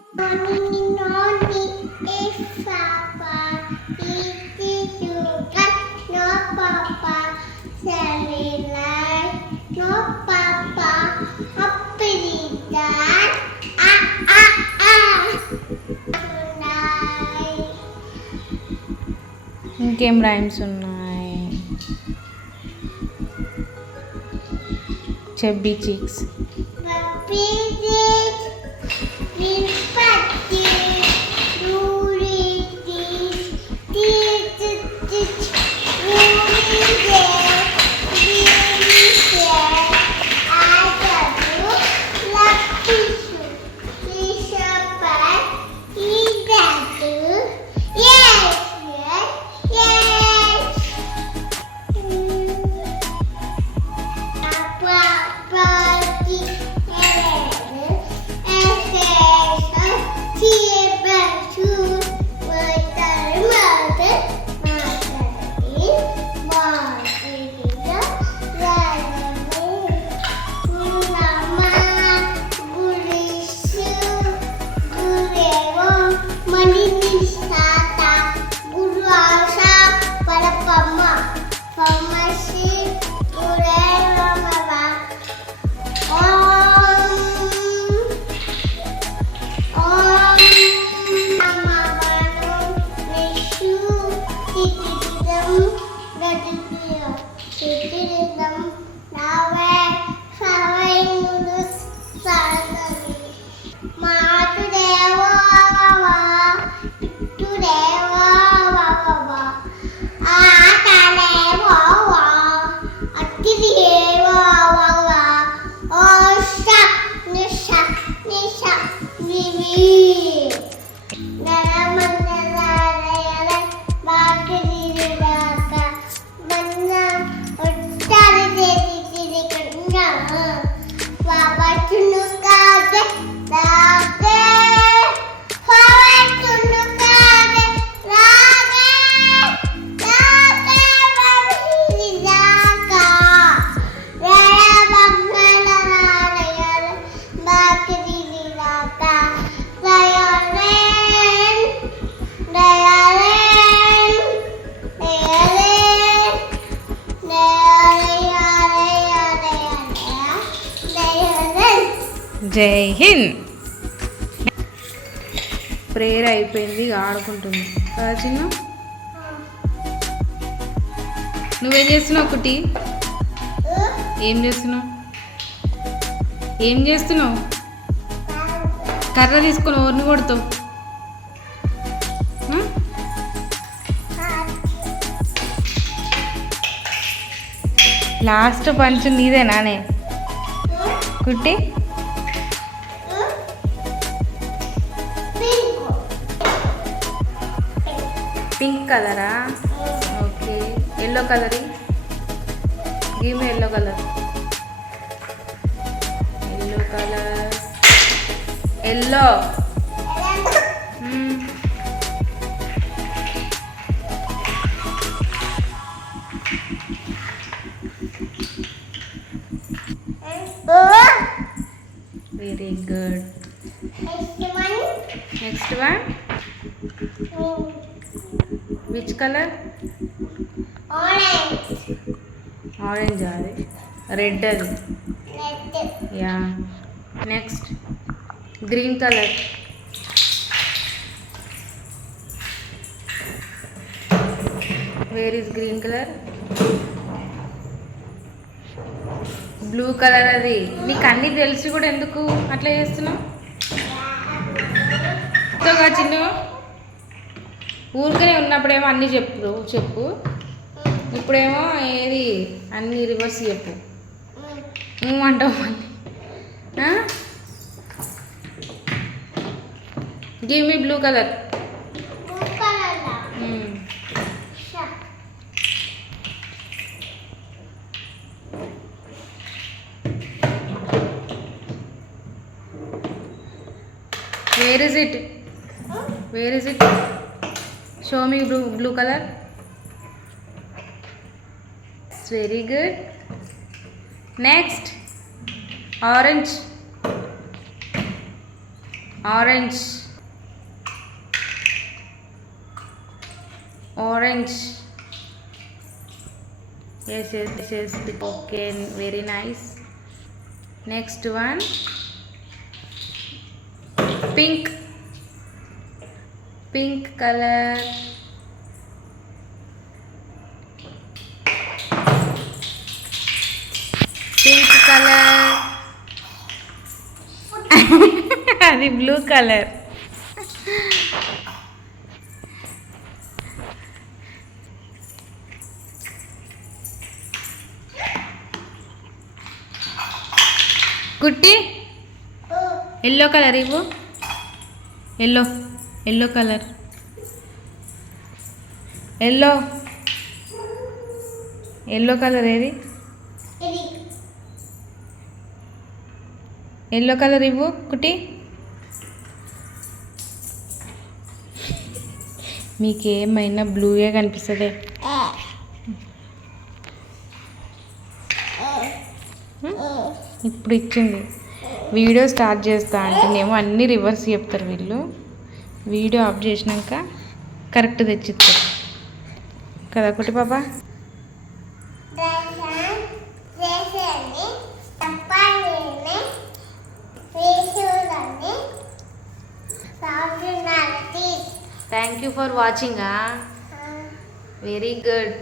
Noni is Papa. Easy to cut. No Papa. Cellular. No Papa. Happy dad. Ah ah ah. Night. ఇంకేం రైమ్స్ ఉన్నాయి? చెబ్బీ cheeks. Puppy did. Miss Patty. Rory did. Did. Rory did. Really said. I got you. Lucky you. He's a bad. He's that you. Yes, yes, yes. జై హింద్. ప్రేయర్ అయిపోయింది, ఆడుకుంటుంది కదా చిన్న. నువ్వేం చేస్తున్నావు కుట్టి? ఏం చేస్తున్నావు? ఏం చేస్తున్నావు? కర్ర తీసుకొని ఎవరిని కొడతావు? లాస్ట్ పంచ్ నీదేనానే కుట్టి? పింక్ కలరా? Okay. Yellow colour. Give me yellow colour. Yellow colour. Yellow. Very good. Next one. Which color? Orange. Orange అది. Red అది. Red. Yeah. Next. Green color. Where is green color? Blue color అది. నీకు అన్నీ తెలిసి కూడా ఎందుకు అట్లా చేస్తున్నావు? చిన్న ఊరికనే ఉన్నప్పుడేమో అన్నీ చెప్పు, ఇప్పుడేమో ఏది అన్నీ రివర్స్ చెప్పు. నువ్వు అంటావు మళ్ళీ. Give me blue colour. Where is it? Where is it? Show me blue color. It's very good. Next. Orange. Orange orange. Yes, okay, very nice. Next one, pink color. Pink color. అది blue colour. కుట్టి yellow colour ఇవ్వు. Yellow colour. Yellow colour ఏది? Yellow colour ఇవ్వు కుట్టి. మీకేమైనా బ్లూయే కనిపిస్తుంది. ఇప్పుడు ఇచ్చింది. వీడియో స్టార్ట్ చేస్తా అంటేనేమో అన్నీ రివర్స్ చెప్తారు వీళ్ళు. వీడియో ఆఫ్ చేసినాక కరెక్ట్ తెచ్చిస్తారు కదా కుట్టి పాప. Thank you for watching. Very good.